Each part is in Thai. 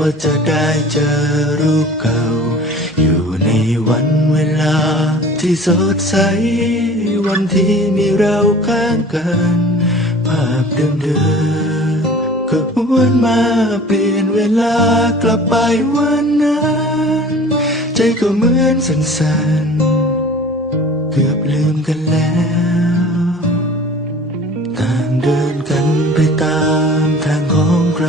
ว่าจะได้เจอรูปเก่า อยู่ในวันเวลาที่สดใส วันที่มีเราข้างกัน ภาพเดิมๆก็หวนมาเปลี่ยนเวลากลับไปวันนั้น ใจก็เหมือนสั่นๆ เกือบลืมกันแล้วต่างเดินกันไปตามทางของใคร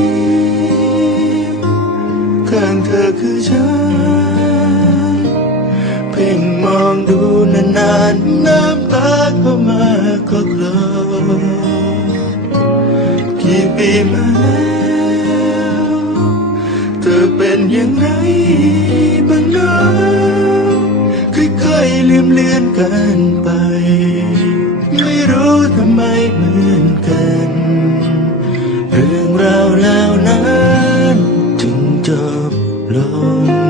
ข้างเธอคือฉัน เพ่งมองดูนานๆน้ำตาก็มาก็คลอกี่ปีมาแล้วเธอเป็นอย่างไรบ้างนะค่อยๆลืมเลือนกันไป ไม่รู้ทำไมเหมือนกัน Oh.